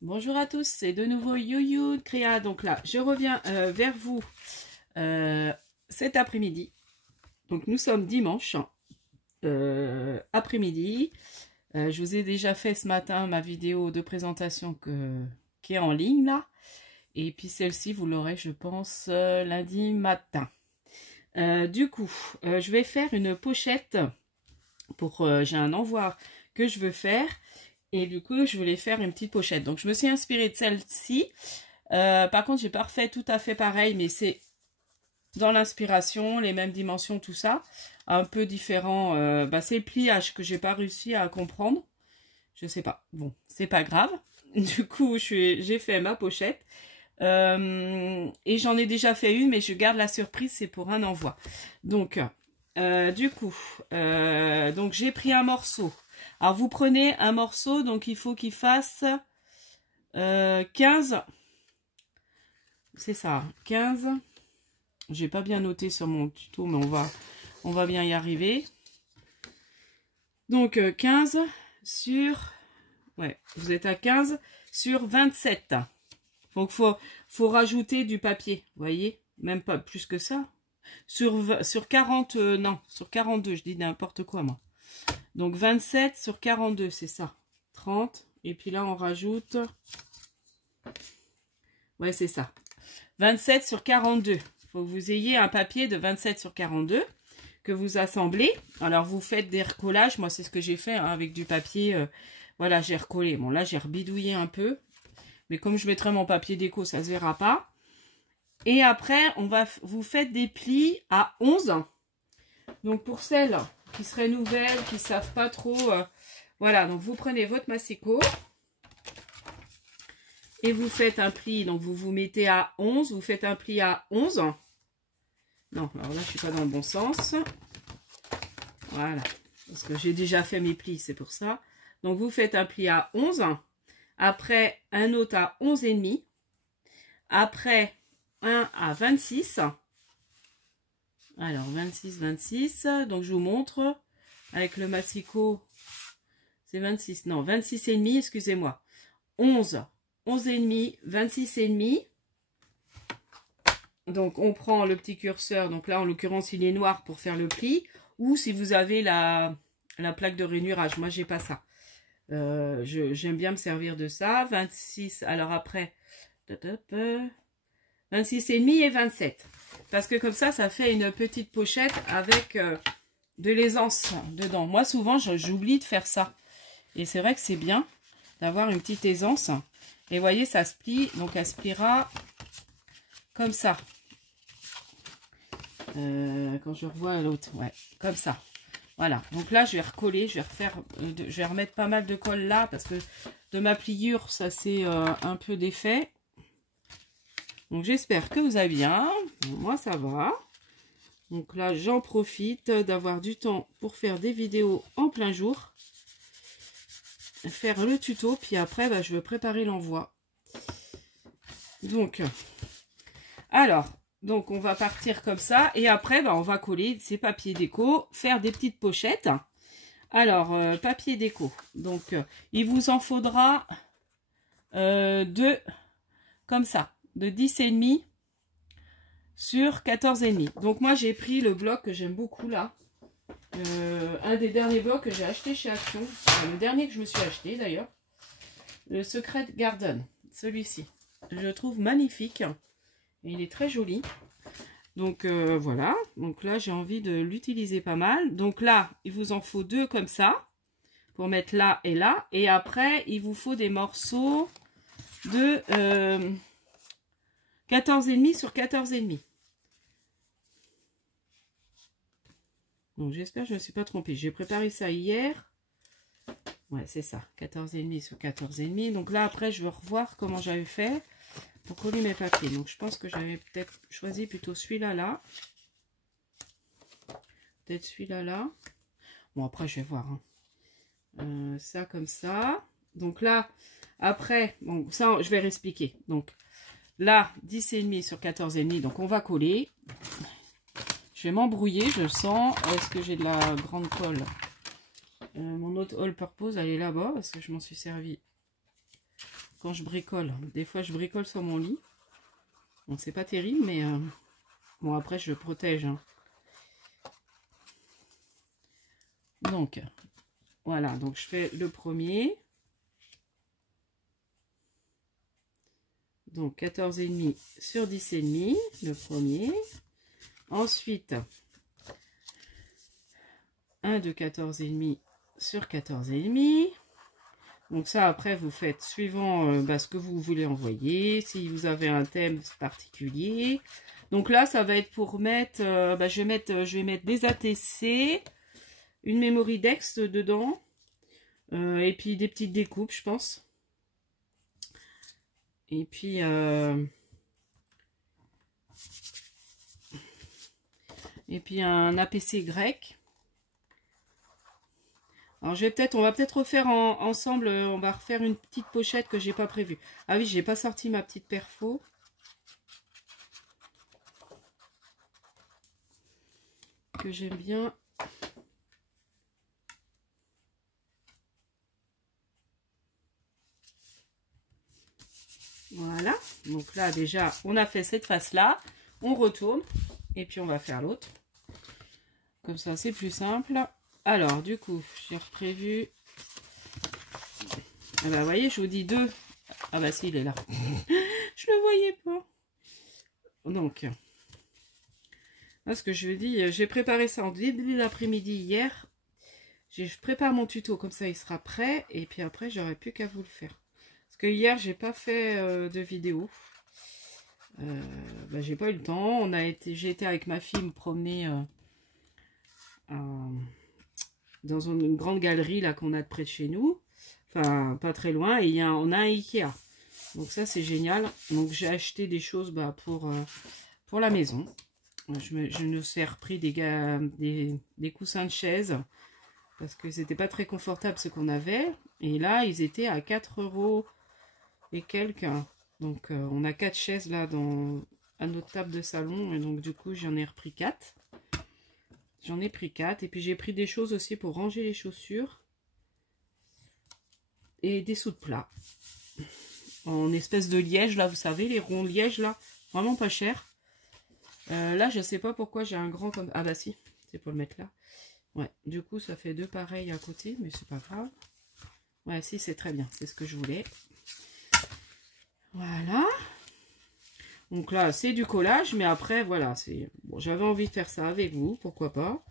Bonjour à tous, c'est de nouveau YoYo de Créa. Donc là, je reviens vers vous cet après-midi. Donc nous sommes dimanche après-midi. Je vous ai déjà fait ce matin ma vidéo de présentation qui est en ligne là. Et puis celle-ci, vous l'aurez, je pense, lundi matin. Du coup, je vais faire une pochette pour... j'ai un envoi que je veux faire. Et du coup, je voulais faire une petite pochette. Donc, je me suis inspirée de celle-ci. Par contre, j'ai pas refait tout à fait pareil, mais c'est dans l'inspiration, les mêmes dimensions, tout ça. Un peu différent. C'est le pliage que j'ai pas réussi à comprendre. Je sais pas. Bon, c'est pas grave. Du coup, j'ai fait ma pochette. Et j'en ai déjà fait une, mais je garde la surprise, c'est pour un envoi. Donc, donc j'ai pris un morceau. Alors, vous prenez un morceau, donc il faut qu'il fasse 15. C'est ça, 15. J'ai pas bien noté sur mon tuto, mais on va bien y arriver. Donc, 15 sur... Ouais, vous êtes à 15 sur 27. Donc, faut rajouter du papier, vous voyez? Même pas plus que ça. Sur 40, non, sur 42, je dis n'importe quoi, moi. Donc 27 sur 42, c'est ça. 30. Et puis là, on rajoute... Ouais, c'est ça. 27 sur 42. Il faut que vous ayez un papier de 27 sur 42 que vous assemblez. Alors, vous faites des recollages. Moi, c'est ce que j'ai fait hein, avec du papier. Voilà, j'ai recollé. Bon, là, j'ai rebidouillé un peu. Mais comme je mettrai mon papier déco, ça ne se verra pas. Et après, vous faites des plis à 11. Donc, pour celles qui seraient nouvelles, qui ne savent pas trop. Voilà, donc vous prenez votre massicot et vous faites un pli. Donc vous vous mettez à 11, vous faites un pli à 11. Non, alors là, je ne suis pas dans le bon sens. Voilà, parce que j'ai déjà fait mes plis, c'est pour ça. Donc vous faites un pli à 11. Après, un autre à 11,5. Après, un à 26. Alors, 26, 26. Donc, je vous montre avec le massicot. C'est 26. Non, 26,5, excusez-moi. 11, 11,5, 26,5. Donc, on prend le petit curseur. Donc là, en l'occurrence, il est noir pour faire le pli. Ou si vous avez la plaque de rainurage. Moi, j'ai pas ça. J'aime bien me servir de ça. 26. Alors après, 26,5 et 27. Parce que comme ça fait une petite pochette avec de l'aisance dedans. Moi, souvent, j'oublie de faire ça. Et c'est vrai que c'est bien d'avoir une petite aisance. Et vous voyez, ça se plie. Donc, elle se pliera comme ça. Quand je revois l'autre. Ouais, comme ça. Voilà. Donc là, je vais recoller. Je vais remettre pas mal de colle là. Parce que de ma pliure, ça c'est un peu défait. Donc, j'espère que vous allez bien. Moi, ça va. Donc là, j'en profite d'avoir du temps pour faire des vidéos en plein jour. Faire le tuto. Puis après, je vais préparer l'envoi. Donc, donc on va partir comme ça. Et après, on va coller ces papiers déco. Faire des petites pochettes. Alors, papier déco. Donc, il vous en faudra deux comme ça. De 10,5 sur 14,5. Donc moi j'ai pris le bloc que j'aime beaucoup là. Un des derniers blocs que j'ai acheté chez Action. Le dernier que je me suis acheté d'ailleurs. Le Secret Garden. Celui-ci. Je le trouve magnifique. Et il est très joli. Donc voilà. Donc là j'ai envie de l'utiliser pas mal. Donc là il vous en faut deux comme ça. Pour mettre là et là. Et après il vous faut des morceaux de... 14,5 sur 14,5. Donc j'espère que je ne me suis pas trompée. J'ai préparé ça hier. Ouais, c'est ça. 14,5 sur 14,5. Donc là, après, je vais revoir comment j'avais fait pour coller mes papiers. Donc je pense que j'avais peut-être choisi plutôt celui-là là. Peut-être celui-là là. Bon, après, je vais voir. Hein. Ça comme ça. Donc là, après, bon, ça, je vais réexpliquer. Donc là, 10,5 sur 14,5. Donc on va coller. Je vais m'embrouiller, je sens. Est-ce que j'ai de la grande colle? Mon autre all purpose, elle est là-bas parce que je m'en suis servi quand je bricole. Des fois, je bricole sur mon lit. Bon, c'est pas terrible, mais bon, après, je protège. Hein. Donc, voilà. Donc, je fais le premier. Donc, 14,5 sur 10,5, le premier. Ensuite, un de 14,5 sur 14,5. Donc ça, après, vous faites suivant ce que vous voulez envoyer, si vous avez un thème particulier. Donc là, ça va être pour mettre, je vais mettre des ATC, une memory dex dedans, et puis des petites découpes, je pense. Et puis, un APC grec. Alors on va peut-être refaire ensemble, on va refaire une petite pochette que j'ai pas prévue. Ah oui, j'ai pas sorti ma petite perfo. Que j'aime bien. Voilà, donc là déjà on a fait cette face là, on retourne et puis on va faire l'autre. Comme ça c'est plus simple. Alors, du coup, j'ai reprévu. Ah bah, vous voyez, je vous dis 2. Ah bah, si, il est là. Je le voyais pas. Donc, là, ce que je vous dis, j'ai préparé ça en début d'après-midi hier. Je prépare mon tuto, comme ça, il sera prêt. Et puis après, j'aurai plus qu'à vous le faire. Parce que hier, j'ai pas fait de vidéo. J'ai pas eu le temps. J'ai été avec ma fille me promener dans une grande galerie là qu'on a de près de chez nous, enfin pas très loin, et on a un Ikea, donc ça c'est génial. Donc j'ai acheté des choses pour la maison. Je me suis repris des coussins de chaise parce que c'était pas très confortable ce qu'on avait, et là ils étaient à 4 € et quelques. Donc on a 4 chaises là à notre table de salon, et donc du coup j'en ai repris 4. J'en ai pris 4. Et puis j'ai pris des choses aussi pour ranger les chaussures. Et des sous de plat. En espèce de liège, là, vous savez, les ronds liège, là. Vraiment pas cher. Là, je sais pas pourquoi j'ai un grand comme... Ah bah si, c'est pour le mettre là. Ouais, du coup, ça fait 2 pareils à côté, mais c'est pas grave. Ouais, si, c'est très bien. C'est ce que je voulais. Voilà. Donc là, c'est du collage, mais après, voilà, c'est bon, j'avais envie de faire ça avec vous, pourquoi pas.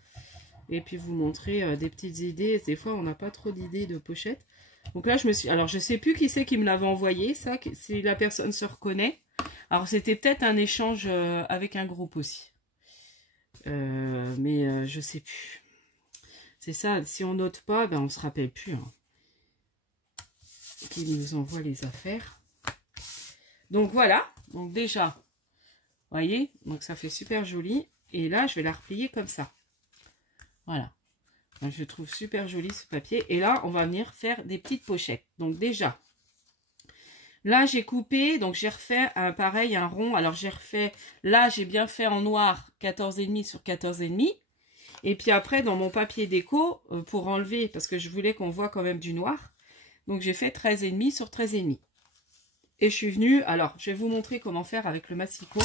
Et puis vous montrer des petites idées. Des fois, on n'a pas trop d'idées de pochettes. Donc là, alors je sais plus qui c'est qui me l'avait envoyé, ça, si la personne se reconnaît. Alors c'était peut-être un échange avec un groupe aussi. Mais je sais plus. C'est ça, si on note pas, ben on se rappelle plus. Hein, qui nous envoie les affaires. Donc voilà, donc déjà, vous voyez, donc ça fait super joli. Et là, je vais la replier comme ça. Voilà. Donc, je trouve super joli ce papier. Et là, on va venir faire des petites pochettes. Donc déjà, là, j'ai coupé, donc j'ai refait pareil, un rond. Alors, j'ai refait, là, j'ai bien fait en noir 14,5 sur 14,5. Et puis après, dans mon papier déco, pour enlever, parce que je voulais qu'on voit quand même du noir, donc j'ai fait 13,5 sur 13,5. Et je suis venue, alors je vais vous montrer comment faire avec le massicot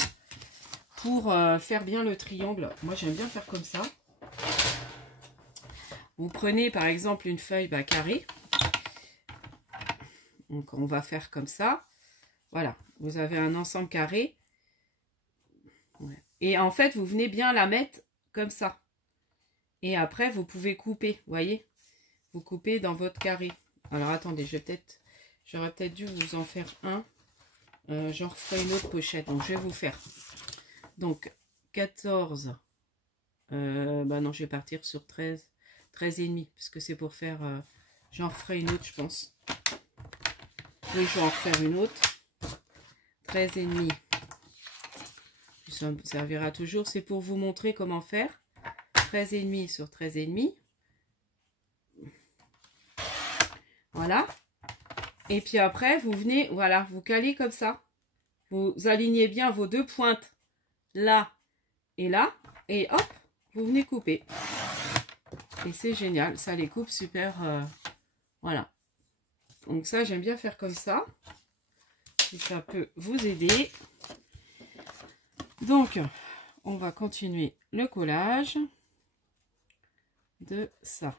pour faire bien le triangle. Moi j'aime bien faire comme ça. Vous prenez par exemple une feuille carrée. Donc on va faire comme ça. Voilà, vous avez un ensemble carré. Et en fait vous venez bien la mettre comme ça. Et après vous pouvez couper, vous voyez. Vous coupez dans votre carré. Alors attendez, j'aurais peut-être dû vous en faire un. J'en referai une autre pochette. Donc je vais vous faire. Donc 14. Non, je vais partir sur 13. 13,5. Parce que c'est pour faire. J'en referai une autre, je pense. Oui, je vais en refaire une autre. 13,5. Ça me servira toujours. C'est pour vous montrer comment faire. 13,5 sur 13,5. Voilà. Et puis après, vous venez, voilà, vous calez comme ça. Vous alignez bien vos 2 pointes là et là. Et hop, vous venez couper. Et c'est génial. Ça les coupe super. Voilà. Donc ça, j'aime bien faire comme ça. si ça peut vous aider. Donc, on va continuer le collage de ça.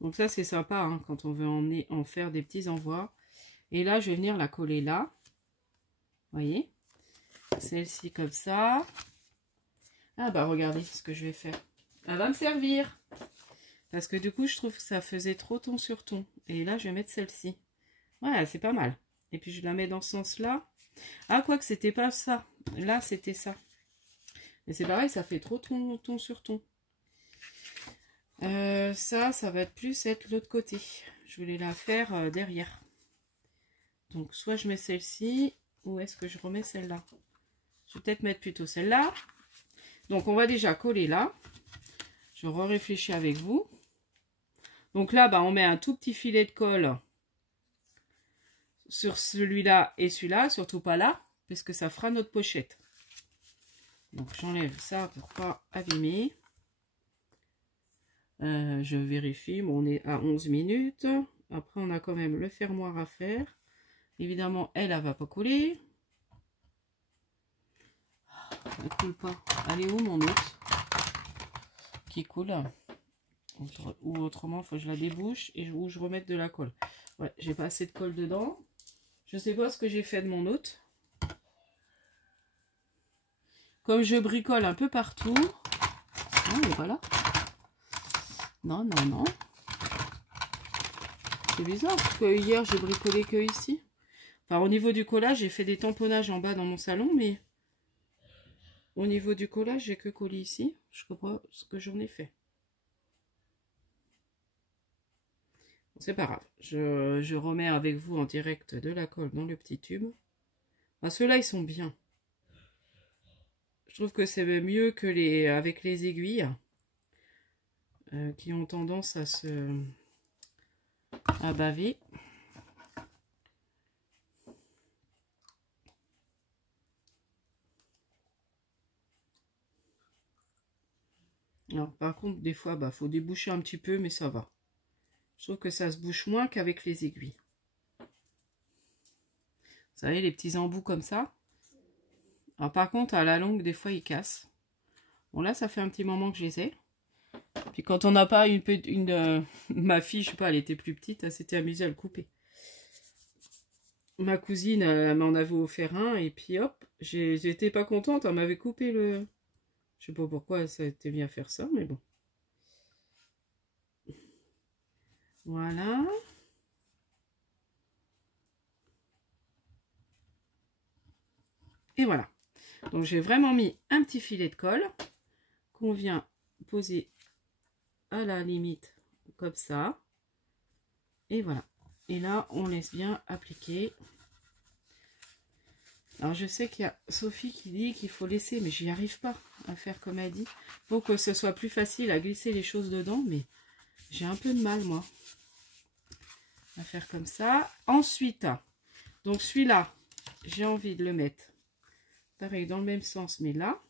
Donc ça, c'est sympa hein, quand on veut en faire des petits envois. Et là, je vais venir la coller là. Vous voyez? Celle-ci comme ça. Ah bah regardez ce que je vais faire. Elle va me servir. Parce que du coup, je trouve que ça faisait trop ton sur ton. Et là, je vais mettre celle-ci. Ouais, c'est pas mal. Et puis, je la mets dans ce sens-là. Ah, quoi que c'était pas ça. Là, c'était ça. Mais c'est pareil, ça fait trop ton sur ton. Ça va être plus être l'autre côté. Je voulais la faire derrière. Donc, soit je mets celle-ci, ou est-ce que je remets celle-là? Je vais peut-être mettre plutôt celle-là. Donc, on va déjà coller là. Je réfléchis avec vous. Donc là, bah, on met un tout petit filet de colle sur celui-là et celui-là, surtout pas là, parce que ça fera notre pochette. Donc, j'enlève ça pour pas abîmer. Je vérifie, bon, on est à 11 minutes. Après, on a quand même le fermoir à faire. Évidemment, elle va pas coller. Elle coule pas. Elle est où mon autre qui coule? Ou autrement, il faut que je la débouche et où je remette de la colle. Ouais, j'ai pas assez de colle dedans. Je sais pas ce que j'ai fait de mon autre. Comme je bricole un peu partout. Ah, elle est pas là. Non, non, non. C'est bizarre parce que hier j'ai bricolé que ici. Enfin, au niveau du collage, j'ai fait des tamponnages en bas dans mon salon, mais au niveau du collage, j'ai que collé ici. Je comprends ce que j'en ai fait. Bon, c'est pas grave. Je remets avec vous en direct de la colle dans le petit tube. Ah, ceux-là, ils sont bien. Je trouve que c'est mieux que les avec les aiguilles qui ont tendance à baver. Alors, par contre, des fois, bah, faut déboucher un petit peu, mais ça va. Je trouve que ça se bouche moins qu'avec les aiguilles. Vous savez, les petits embouts comme ça. Alors, par contre, à la longue, des fois, ils cassent. Bon, là, ça fait un petit moment que je les ai. Puis, quand on n'a pas ma fille, je sais pas, elle était plus petite, elle s'était amusée à le couper. Ma cousine, elle m'en avait offert un, et puis hop, j'étais pas contente, elle m'avait coupé le... Je sais pas pourquoi ça a été bien faire ça, mais bon. Voilà. Et voilà. Donc j'ai vraiment mis un petit filet de colle qu'on vient poser à la limite comme ça. Et voilà. Et là, on laisse bien appliquer. Alors je sais qu'il y a Sophie qui dit qu'il faut laisser, mais j'y arrive pas à faire comme elle dit. Pour que ce soit plus facile à glisser les choses dedans, mais j'ai un peu de mal moi à faire comme ça. Ensuite, donc celui-là, j'ai envie de le mettre pareil dans le même sens, mais là.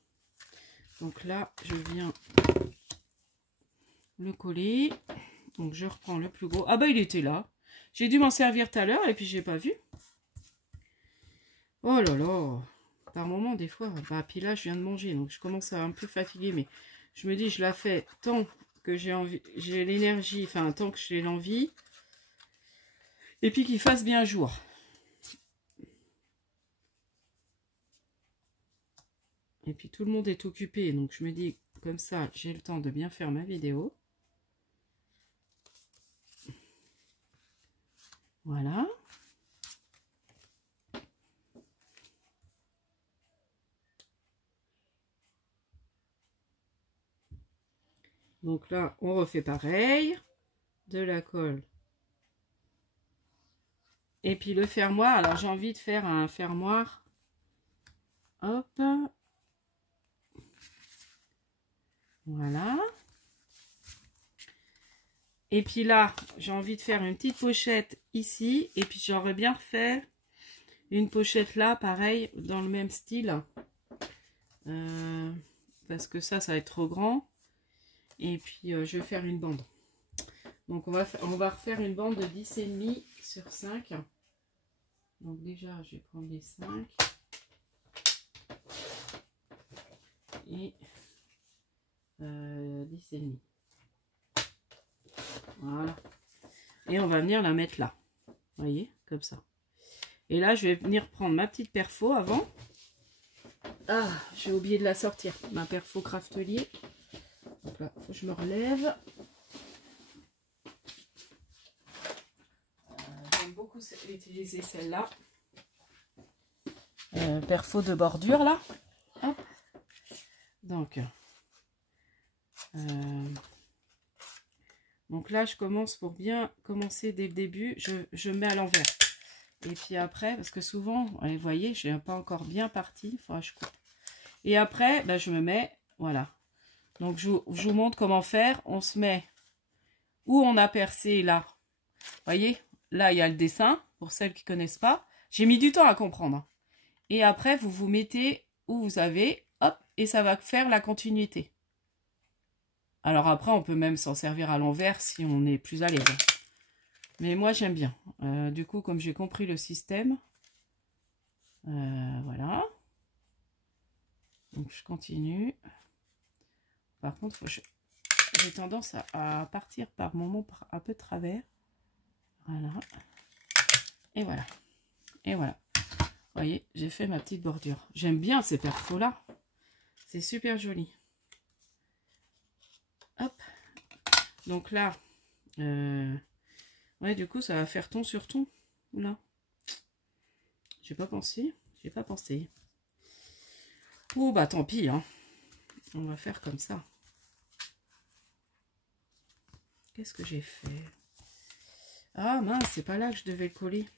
Donc là, je viens le coller. Donc je reprends le plus gros. Ah bah il était là. J'ai dû m'en servir tout à l'heure et puis j'ai pas vu. Oh là là. Par moment des fois. Bah puis là je viens de manger donc je commence à un peu fatiguer. Mais je me dis je la fais tant que j'ai envie, j'ai l'énergie. Enfin tant que j'ai l'envie. Et puis qu'il fasse bien jour. Et puis tout le monde est occupé. Donc je me dis comme ça j'ai le temps de bien faire ma vidéo. Voilà. Donc là, on refait pareil. De la colle. Et puis le fermoir. Alors j'ai envie de faire un fermoir. Hop. Voilà. Et puis là, j'ai envie de faire une petite pochette ici. Et puis j'aurais bien refait une pochette là, pareil, dans le même style. parce que ça va être trop grand. Et puis je vais faire une bande. Donc on va refaire une bande de 10,5 sur 5. Donc déjà je vais prendre les 5 et 10,5. Voilà. Et on va venir la mettre là. Vous voyez, comme ça. Et là je vais venir prendre ma petite perfo avant. Ah, j'ai oublié de la sortir, ma perfo craftelier. Donc là, faut que je me relève. J'aime beaucoup utiliser celle-là. Perfo de bordure là. Hop. Donc là, je commence pour bien commencer dès le début. Je mets à l'envers. Et puis après, parce que souvent, vous voyez, je n'ai pas encore bien parti. Il faudra que je coupe. Et après, ben, je me mets, voilà. Donc, je vous montre comment faire. On se met où on a percé là. Vous voyez, là, il y a le dessin. Pour celles qui ne connaissent pas. J'ai mis du temps à comprendre. Et après, vous vous mettez où vous avez. Hop, et ça va faire la continuité. Alors après, on peut même s'en servir à l'envers si on est plus à l'aise. Mais moi, j'aime bien. Du coup, comme j'ai compris le système, voilà. Donc, je continue. Par contre, j'ai tendance à partir par moments un peu de travers. Voilà. Et voilà. Et voilà. Vous voyez, j'ai fait ma petite bordure. J'aime bien ces perfos-là. C'est super joli. Hop. Donc là, ouais, du coup, ça va faire ton sur ton. Oula. J'ai pas pensé. J'ai pas pensé. Oh, bah tant pis, hein. On va faire comme ça. Qu'est-ce que j'ai fait? Ah mince, c'est pas là que je devais le coller.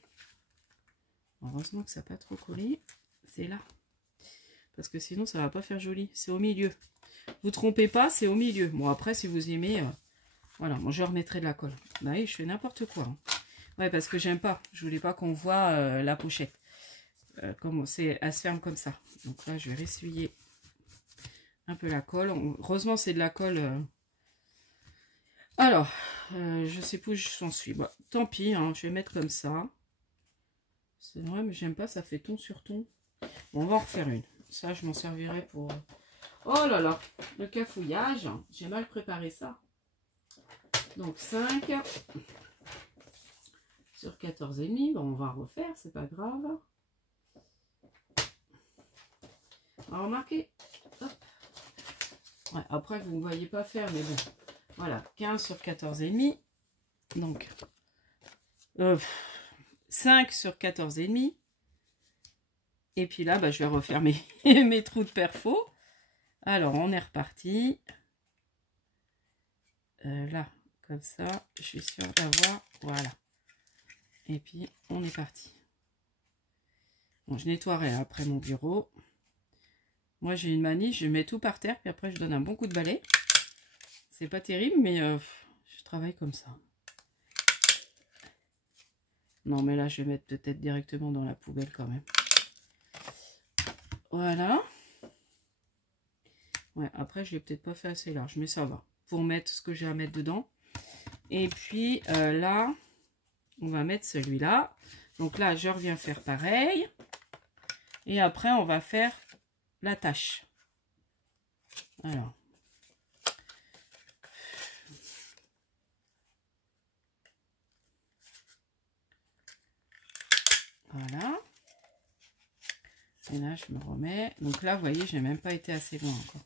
Heureusement que ça n'a pas trop collé. C'est là. Parce que sinon, ça va pas faire joli. C'est au milieu. Vous trompez pas, c'est au milieu. Bon, après, si vous aimez... voilà, moi, je remettrai de la colle. Bah oui, je fais n'importe quoi. Hein. Ouais, parce que j'aime pas. Je voulais pas qu'on voit la pochette. Comme elle se ferme comme ça. Donc là, je vais ressuyer un peu la colle. Heureusement, c'est de la colle... Alors, je sais plus où j'en suis. Bah, tant pis, hein, je vais mettre comme ça. C'est vrai, mais j'aime pas, ça fait ton sur ton. Bon, on va en refaire une. Ça, je m'en servirai pour... Oh là là, le cafouillage. J'ai mal préparé ça. Donc 5 sur 14,5. Bon, on va refaire, c'est pas grave. Alors, remarquez. Hop. Ouais, après, vous ne voyez pas faire, mais bon. Voilà, 15 sur 14,5. Donc, 5 sur 14,5. Et puis là, bah, je vais refaire mes trous de perfo. Alors, on est reparti. Là, comme ça, je suis sûre d'avoir... Voilà. Et puis, on est parti. Bon, je nettoierai après mon bureau. Moi, j'ai une manie, je mets tout par terre, puis après, je donne un bon coup de balai. C'est pas terrible, mais je travaille comme ça. Non, mais là, je vais mettre peut-être directement dans la poubelle quand même. Voilà. Ouais, après, je l'ai peut-être pas fait assez large, mais ça va. Pour mettre ce que j'ai à mettre dedans. Et puis, là, on va mettre celui-là. Donc là, je reviens faire pareil. Et après, on va faire la tâche. Alors. Voilà. Et là, je me remets. Donc là, vous voyez, je n'ai même pas été assez loin encore.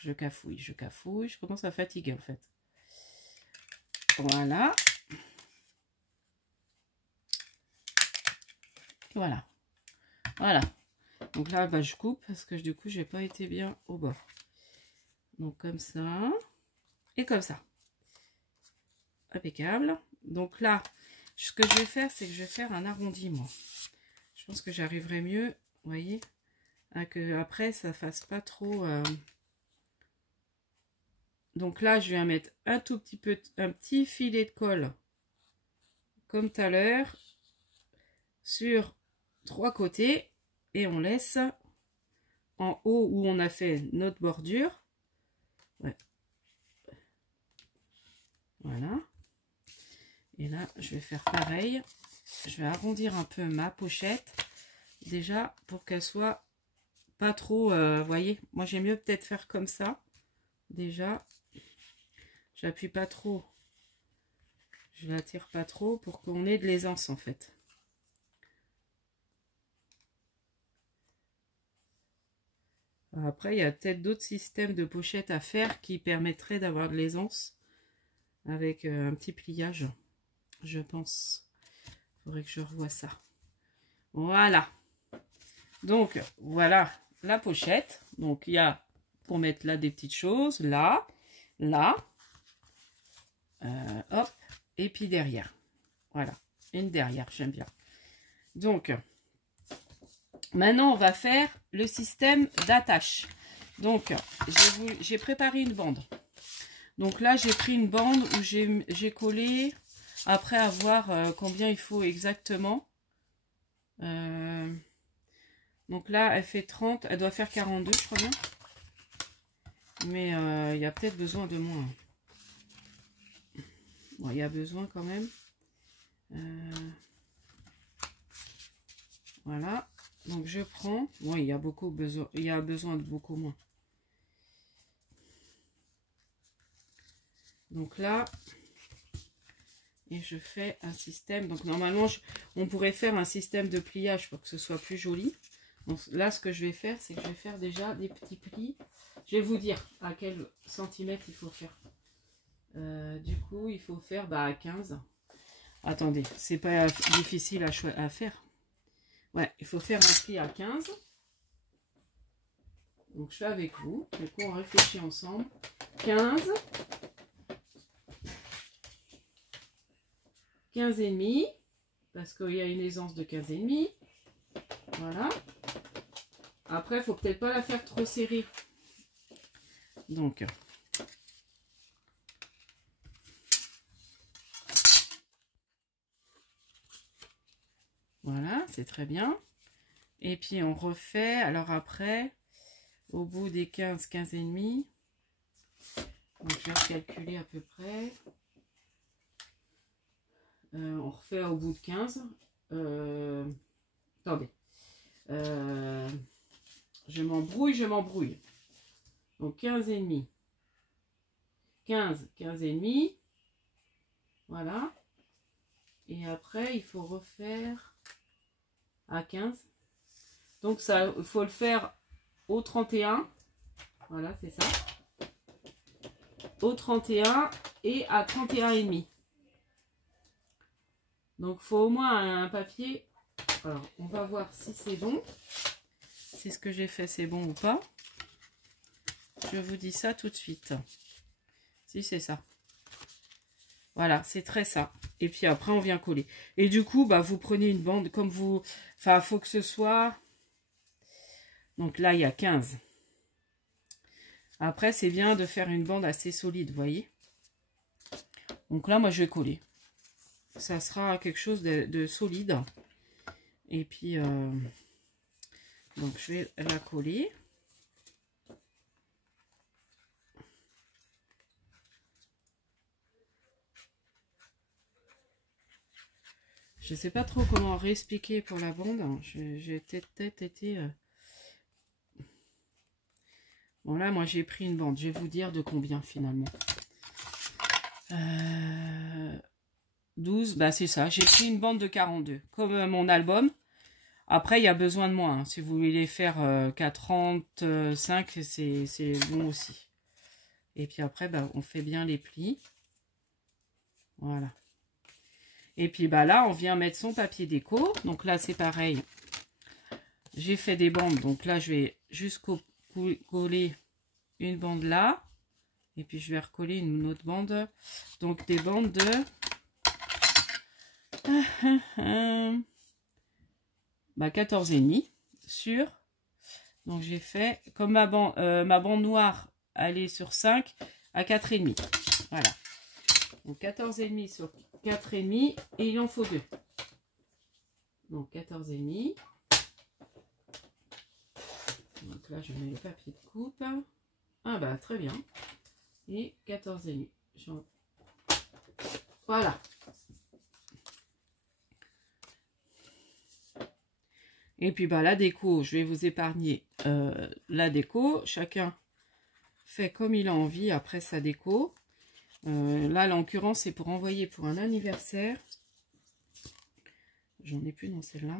Je cafouille, je cafouille. Je commence à fatiguer, en fait. Voilà. Voilà. Voilà. Donc là, bah, je coupe parce que du coup, j'ai pas été bien au bord. Donc comme ça. Et comme ça. Impeccable. Donc là, ce que je vais faire, c'est que je vais faire un arrondi, moi. Je pense que j'arriverai mieux, vous voyez, à que après, ça fasse pas trop... Donc là, je viens mettre un tout petit peu, un petit filet de colle, comme tout à l'heure, sur 3 côtés. Et on laisse en haut où on a fait notre bordure. Ouais. Voilà. Et là, je vais faire pareil. Je vais arrondir un peu ma pochette. Déjà, pour qu'elle soit pas trop... vous voyez, moi j'aime mieux peut-être faire comme ça. Déjà, j'appuie pas trop. Je la tire pas trop pour qu'on ait de l'aisance en fait. Après, il y a peut-être d'autres systèmes de pochettes à faire qui permettraient d'avoir de l'aisance avec un petit pliage, je pense. Il faudrait que je revoie ça. Voilà. Donc, voilà la pochette. Donc, il y a pour mettre là des petites choses. Là, là. Hop. Et puis derrière. Voilà. Une derrière, j'aime bien. Donc, maintenant, on va faire le système d'attache. Donc, j'ai préparé une bande. Donc là, j'ai pris une bande où j'ai collé, après avoir combien il faut exactement. Donc là, elle fait 30, elle doit faire 42, je crois bien. Mais il y a peut-être besoin de moins. Bon, il y a besoin quand même. Voilà. Donc je prends. Oui, il y a besoin de beaucoup moins. Donc là, et je fais un système. Donc normalement, on pourrait faire un système de pliage pour que ce soit plus joli. Donc là, ce que je vais faire, c'est que je vais faire déjà des petits plis. Je vais vous dire à quel centimètre il faut faire. Du coup, il faut faire 15. Attendez, c'est pas difficile à faire. Ouais, il faut faire un pli à 15. Donc je fais avec vous. Du coup, on réfléchit ensemble. 15. 15 et demi. Parce qu'il y a une aisance de 15 et demi. Voilà. Après, il ne faut peut-être pas la faire trop serrée. Donc, voilà, c'est très bien. Et puis, on refait. Alors après, au bout des 15, 15 et demi. Donc, je vais calculer à peu près. On refait au bout de 15. Attendez. Je m'embrouille. Donc 15 et demi. 15, 15 et demi. Voilà. Et après, il faut refaire à 15. Donc ça, il faut le faire au 31. Voilà, c'est ça. Au 31 et à 31 et demi. Donc, il faut au moins un papier. Alors, on va voir si c'est bon. Si ce que j'ai fait, c'est bon ou pas. Je vous dis ça tout de suite. Si, c'est ça. Voilà, c'est très ça. Et puis après, on vient coller. Et du coup, vous prenez une bande comme vous... Enfin, il faut que ce soit... Donc là, il y a 15. Après, c'est bien de faire une bande assez solide, vous voyez. Donc là, moi, je vais coller. Ça sera quelque chose de solide. Et puis, donc je vais la coller. Je sais pas trop comment réexpliquer pour la bande. J'ai peut-être été... Bon là, moi j'ai pris une bande. Je vais vous dire de combien finalement. 12, c'est ça. J'ai pris une bande de 42. Comme mon album. Après, il y a besoin de moins. Hein. Si vous voulez faire qu'à 35, c'est bon aussi. Et puis après, on fait bien les plis. Voilà. Et puis là, on vient mettre son papier déco. Donc là, c'est pareil. J'ai fait des bandes. Donc là, je vais juste coller une bande là. Et puis, je vais recoller une autre bande. Donc, des bandes de... 14,5 sur. Donc, j'ai fait... Comme ma bande noire, elle est sur 5 à 4,5. Voilà. Donc, 14,5 sur 4,5. Et il en faut 2. Donc, 14,5. Donc Donc là, je mets le papier de coupe. Ah bah, très bien. Et 14,5. Voilà. Et puis bah la déco, je vais vous épargner la déco. Chacun fait comme il a envie après sa déco. Là, en l'occurrence, c'est pour envoyer pour un anniversaire. J'en ai plus dans celle-là.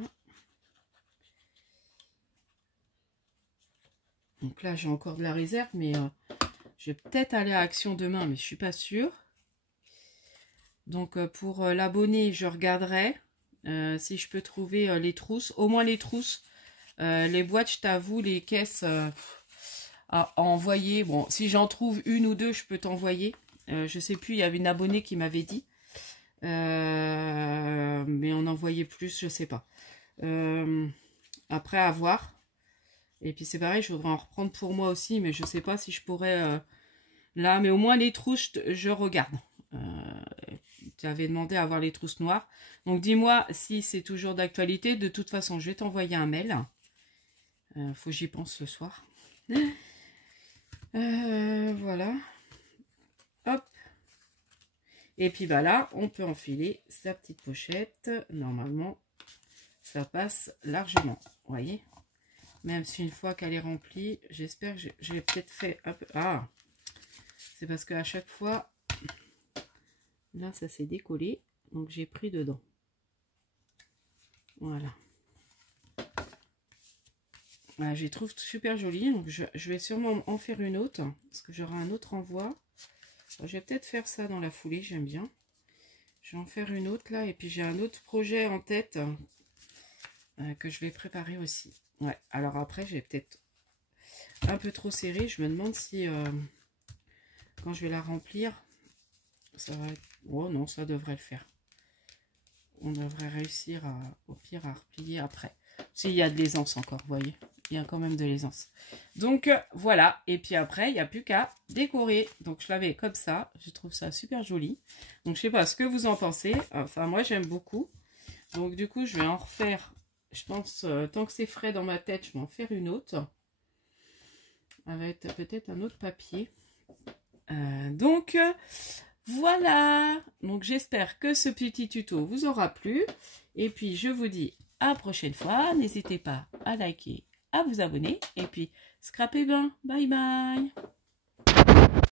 Donc là, j'ai encore de la réserve, mais je vais peut-être aller à Action demain, mais je suis pas sûre. Donc pour l'abonné, je regarderai si je peux trouver les trousses. Au moins les trousses. Les boîtes, je t'avoue, les caisses à envoyer. Bon, si j'en trouve une ou deux, je peux t'envoyer. Je sais plus, il y avait une abonnée qui m'avait dit. Mais on envoyait plus, je sais pas. Après, à voir. Et puis c'est pareil, je voudrais en reprendre pour moi aussi, mais je sais pas si je pourrais là. Mais au moins les trousses, je regarde. Tu avais demandé à avoir les trousses noires. Donc dis-moi si c'est toujours d'actualité. De toute façon, je vais t'envoyer un mail. Faut que j'y pense ce soir. Voilà. Hop. Et puis bah là, on peut enfiler sa petite pochette. Normalement, ça passe largement. Vous voyez? Même si une fois qu'elle est remplie, j'espère que j'ai peut-être fait un peu... Ah! C'est parce qu'à chaque fois, là, ça s'est décollé. Donc, j'ai pris dedans. Voilà. Voilà, je les trouve super jolies. Donc, je vais sûrement en faire une autre. Parce que j'aurai un autre envoi. Je vais peut-être faire ça dans la foulée. J'aime bien. Je vais en faire une autre, là. Et puis, j'ai un autre projet en tête que je vais préparer aussi. Ouais, alors après, j'ai peut-être un peu trop serré. Je me demande si, quand je vais la remplir, ça va... Oh non, ça devrait le faire. On devrait réussir, au pire, à replier après. S'il y a de l'aisance encore, vous voyez. Il y a quand même de l'aisance. Donc, voilà. Et puis après, il n'y a plus qu'à décorer. Donc, je l'avais comme ça. Je trouve ça super joli. Donc, je sais pas ce que vous en pensez. Enfin, moi, j'aime beaucoup. Donc, du coup, je vais en refaire... Je pense, tant que c'est frais dans ma tête, je vais en faire une autre. Avec peut-être un autre papier. Donc, voilà. Donc, j'espère que ce petit tuto vous aura plu. Et puis, je vous dis à la prochaine fois. N'hésitez pas à liker, à vous abonner. Et puis, scrapez bien. Bye bye.